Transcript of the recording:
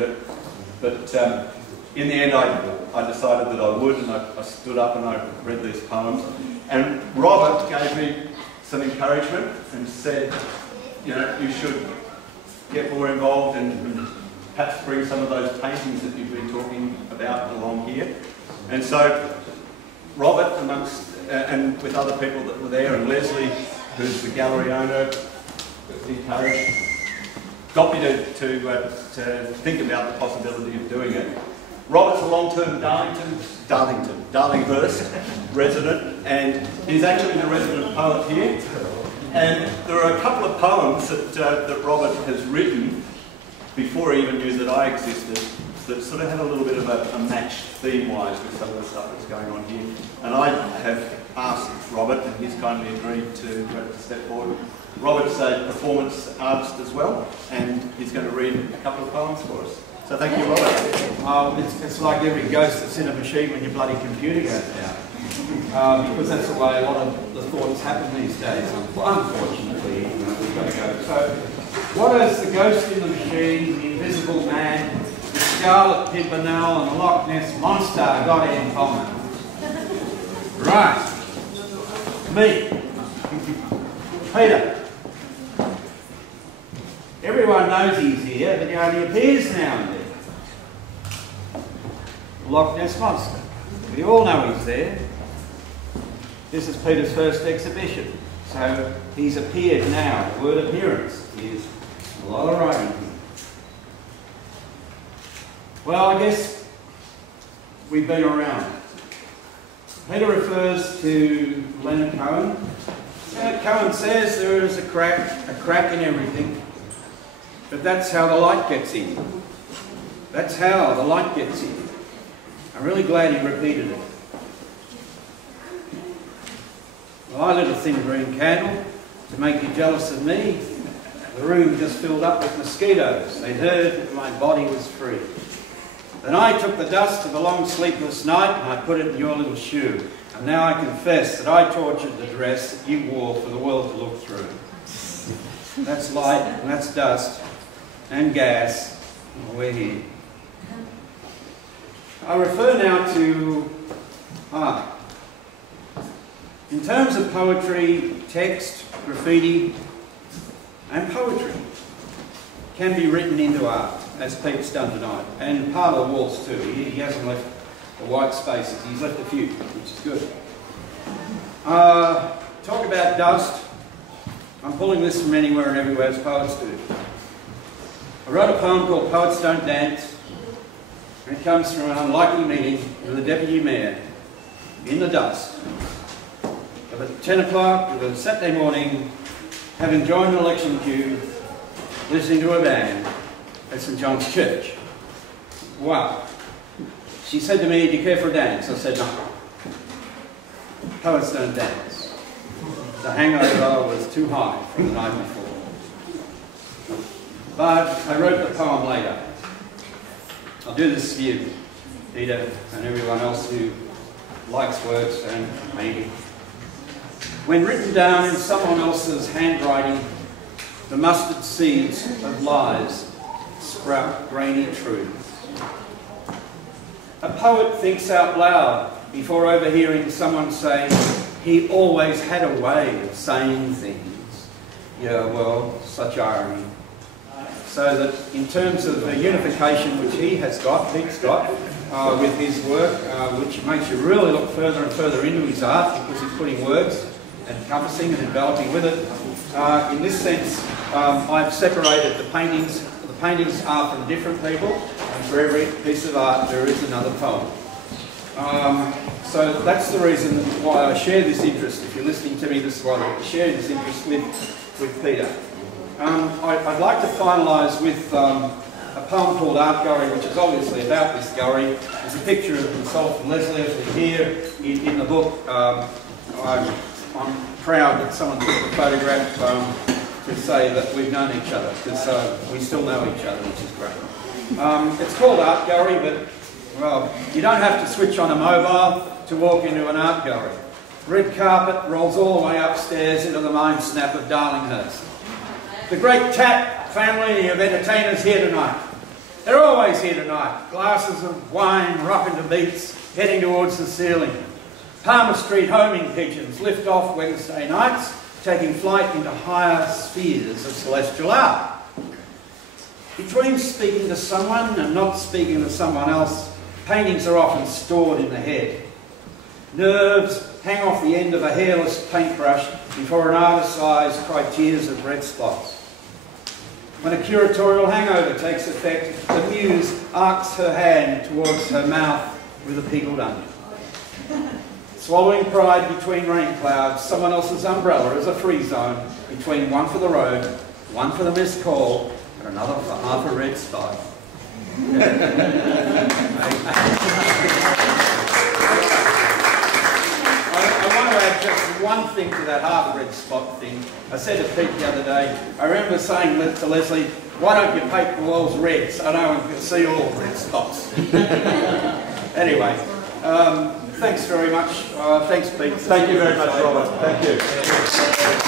did it. But in the end, I decided that I would, and I stood up and I read these poems. And Robert gave me some encouragement and said, you know, you should get more involved and perhaps bring some of those paintings that you've been talking about along here. And so Robert, amongst, and with other people that were there, and Leslie, who's the gallery owner, encouraged, got me to think about the possibility of doing it. Robert's a long-term Darlinghurst resident, and he's actually the resident poet here. And there are a couple of poems that Robert has written before he even knew that I existed that sort of had a little bit of a match theme-wise with some of the stuff that's going on here. And I have asked Robert, and he's kindly agreed to step forward. Robert's a performance artist as well, and he's going to read a couple of poems for us. So thank you, Robert. It's like every ghost that's in a machine when your bloody computer goes down. Because that's the way a lot of the thoughts happen these days. Unfortunately, we've got to go. So, what does the ghost in the machine, the invisible man, the Scarlet Pimpernel, and the Loch Ness Monster got in common? Right. Me. Peter. Everyone knows he's here, but he only appears now and then. Loch Ness Monster. We all know he's there. This is Peter's first exhibition, so he's appeared now. The word appearance is a lot of writing here. Well, I guess we've been around. Peter refers to Leonard Cohen. Leonard Cohen says there is a crack in everything, but that's how the light gets in. That's how the light gets in. I'm really glad he repeated it. Well, I lit a thin green candle to make you jealous of me. The room just filled up with mosquitoes. They'd heard that my body was free. Then I took the dust of a long sleepless night and I put it in your little shoe. And now I confess that I tortured the dress that you wore for the world to look through. That's light and that's dust and gas. We're here. I refer now to art. In terms of poetry, text, graffiti, and poetry can be written into art, as Pete's done tonight, and part of the walls too. He hasn't left the white spaces, he's left a few, which is good. Talk about dust. I'm pulling this from anywhere and everywhere, as poets do. I wrote a poem called Poets Don't Dance, and it comes from an unlikely meeting with the Deputy Mayor in the dust of at 10 o'clock of a Saturday morning, having joined an election queue, listening to a band at St John's Church. Wow. She said to me, "Do you care for a dance?" I said, "No. Poets don't dance." The hangover was too high from the night before. But I wrote the poem later. I'll do this for you, Peter, and everyone else who likes words and painting. When written down in someone else's handwriting, the mustard seeds of lies sprout grainy truths. A poet thinks out loud before overhearing someone say, "He always had a way of saying things." Yeah, well, such irony. So that in terms of the unification which he has got, Pete's got, with his work, which makes you really look further and further into his art because he's putting words and encompassing and enveloping with it. In this sense, I've separated the paintings. The paintings are from different people, and for every piece of art there is another poem. So that's the reason why I share this interest. If you're listening to me, this is why I share this interest with Peter. I'd like to finalise with a poem called Art Gallery, which is obviously about this gallery. There's a picture of myself and Leslie here in the book. I'm proud that someone took the photograph to say that we've known each other, because we still know each other, which is great. It's called Art Gallery, but, well, you don't have to switch on a mobile to walk into an art gallery. Red carpet rolls all the way upstairs into the mind snap of Darlinghurst. The great Tat family of entertainers here tonight. They're always here tonight. Glasses of wine rocking to beats, heading towards the ceiling. Palmer Street homing pigeons lift off Wednesday nights, taking flight into higher spheres of celestial art. Between speaking to someone and not speaking to someone else, paintings are often stored in the head. Nerves hang off the end of a hairless paintbrush before an artist's eyes cry tears of red spots. When a curatorial hangover takes effect, the muse arcs her hand towards her mouth with a pickled onion. Swallowing pride between rain clouds, someone else's umbrella is a free zone between one for the road, one for the missed call, and another for half a red spot. I want to add just one thing to that half a red spot thing. I said to Pete the other day, I remember saying to Leslie, why don't you paint the walls red so no one can see all the red spots? Anyway, thanks very much. Thanks, Pete. Thank you very much, Robert. Thank you.